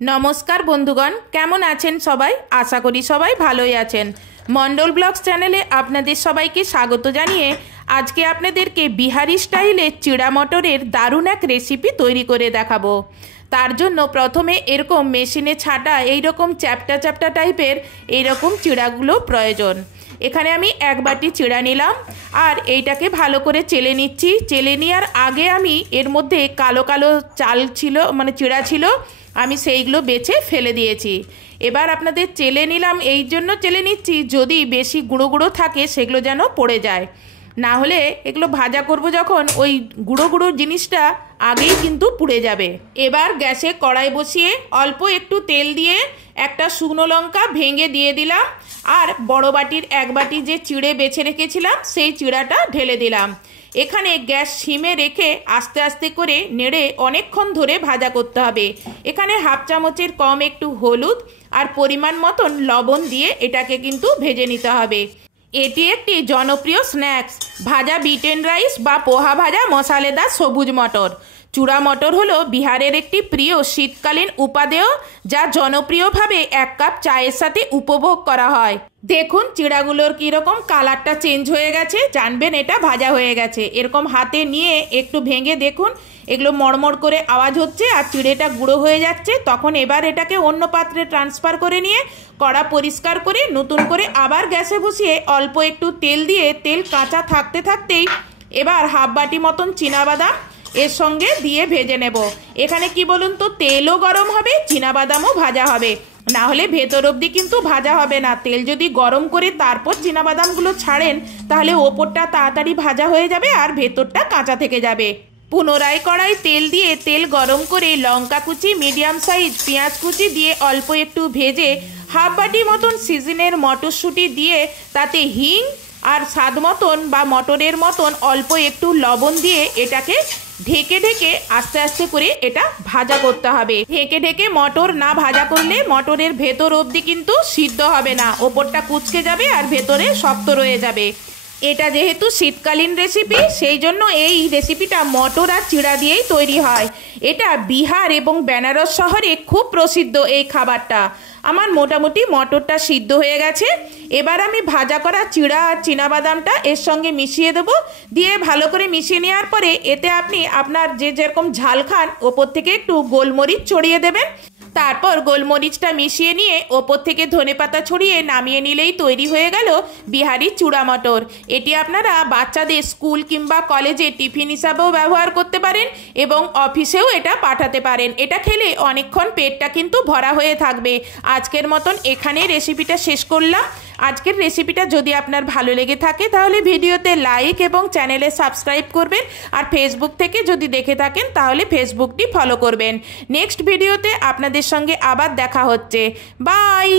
नमस्कार बंधुगण केमन आছেন सबाई आशा करी सबाई भालोई आছেন। मंडल ब्लग्स चैनेले आपनादेर सबाइके स्वागत जानिए आज के आपनादेरके बिहारी स्टाइले चिड़ा मटरेर दारुण एक रेसिपि तैरी करे देखाबो। तार जोन्नो प्रथमे एरकम मेशिने छाटा एइरकम চ্যাপ্টা চ্যাপ্টা टाइपेर एइरकम चिड़ागुलो प्रयोजन। एखाने आमी एक बाटी चिड़ा निलाम और एइटाके भालो करे चेले निচ্ছি। चेले नेওয়ার आगे आमी एर मध्य कालो कालो चाल छिलो माने चिड़ा छिलो आमी सेइगुलो बेचे फेले दिएছি। एबार आपनादेर चेले निलाम एई जोन्नो चेले निচ্ছি যদি বেশি গুঁড়ো গুঁড়ো থাকে সেগুলো যেন পড়ে যায়, না হলে এগুলো ভাজা করব যখন ওই গুঁড়ো গুঁড়ো জিনিসটা আগেই কিন্তু পুড়ে যাবে। এবার গ্যাসে কড়াই বসিয়ে অল্প একটু তেল দিয়ে একটা শুকনো লঙ্কা ভেঙে দিয়ে দিলাম আর বড় বাটির এক বাটি যে চিড়ে বেছে রেখেছিলাম সেই চিড়াটা ঢেলে দিলাম। এখানে গ্যাস সিমে রেখে আস্তে আস্তে করে নেড়ে অনেকক্ষণ ধরে ভাজা করতে হবে। এখানে হাফ চামচের কম একটু হলুদ আর পরিমাণ মতন লবণ দিয়ে এটাকে কিন্তু ভেজে নিতে হবে। এটি একটি জনপ্রিয় স্ন্যাক্স ভাজা বিট এন্ড রাইস বা পোহা ভাজা মশালেদার সবুজ মটর। চূড়া মটর হলো বিহারের একটি প্রিয় শীতকালীন উপাদেয় যা জনপ্রিয়ভাবে এক কাপ চায়ের সাথে উপভোগ করা হয়। দেখুন চিড়াগুলোর কীরকম কালারটা চেঞ্জ হয়ে গেছে, জানবেন এটা ভাজা হয়ে গেছে। এরকম হাতে নিয়ে একটু ভেঙে দেখুন এগুলো মড়মড় করে আওয়াজ হচ্ছে আর চিড়েটা গুঁড়ো হয়ে যাচ্ছে। তখন এবার এটাকে অন্য পাত্রে ট্রান্সফার করে নিয়ে কড়া পরিষ্কার করে নতুন করে আবার গ্যাসে বসিয়ে অল্প একটু তেল দিয়ে তেল কাঁচা থাকতে থাকতেই এবার হাফ বাটি মতন চীনাবাদাম এর সঙ্গে দিয়ে ভেজে নেব। এখানে কি বলুন তো, তেলও গরম হবে চীনাবাদামও ভাজা হবে, না হলে ভেতর অবধি কিন্তু ভাজা হবে না। তেল যদি গরম করে তারপর চীনাবাদামগুলো ছাড়েন তাহলে ওপরটা তাড়াতাড়ি ভাজা হয়ে যাবে আর ভেতরটা কাঁচা থেকে যাবে। পুনরায় কড়াই তেল দিয়ে তেল গরম করে লঙ্কা কুচি মিডিয়াম সাইজ পেঁয়াজ কুচি দিয়ে অল্প একটু ভেজে হাফ বাটি মতন সিজনের মটরশুঁটি দিয়ে তাতে হিং আর স্বাদ মতন বা মটরের মতন অল্প একটু লবণ দিয়ে এটাকে ঢেকে ঢেকে আস্তে আস্তে করে এটা ভাজা করতে হবে। ঢেকে ঢেকে মটর না ভাজা করলে মটরের ভেতর অবধি কিন্তু সিদ্ধ হবে না, ওপরটা কুচকে যাবে আর ভেতরে শক্ত রয়ে যাবে। এটা যেহেতু শীতকালীন রেসিপি সেই জন্য এই রেসিপিটা মটর আর চিড়া দিয়েই তৈরি হয়। এটা বিহার এবং বেনারস শহরে খুব প্রসিদ্ধ এই খাবারটা। আমার মোটামুটি মটরটা সিদ্ধ হয়ে গেছে। এবার আমি ভাজা করা চিড়া আর চীনাবাদামটা এর সঙ্গে মিশিয়ে দেবো। দিয়ে ভালো করে মিশিয়ে নেওয়ার পরে এতে আপনি আপনার যেরকম ঝাল খান ওপর থেকে একটু গোলমরিচ ছড়িয়ে দেবেন। তারপর গোলমরিচটা মিশিয়ে নিয়ে ওপর থেকে ধনেপাতা ছড়িয়ে নামিয়ে নিলেই তৈরি হয়ে গেল বিহারি চূড়া মটর। এটি আপনারা বাচ্চাদের স্কুল কিংবা কলেজে টিফিন হিসাবেও ব্যবহার করতে পারেন এবং অফিসেও এটা পাঠাতে পারেন। এটা খেলে অনেকক্ষণ পেটটা কিন্তু ভরা হয়ে থাকবে। আজকের মতন এখানে রেসিপিটা শেষ করলাম। আজকের রেসিপিটা যদি আপনার ভালো লেগে থাকে তাহলে ভিডিওতে লাইক এবং চ্যানেলে সাবস্ক্রাইব করবেন আর ফেসবুক থেকে যদি দেখে থাকেন তাহলে ফেসবুকটি ফলো করবেন। নেক্সট ভিডিওতে আপনাদের সঙ্গে আবার দেখা হচ্ছে। বাই।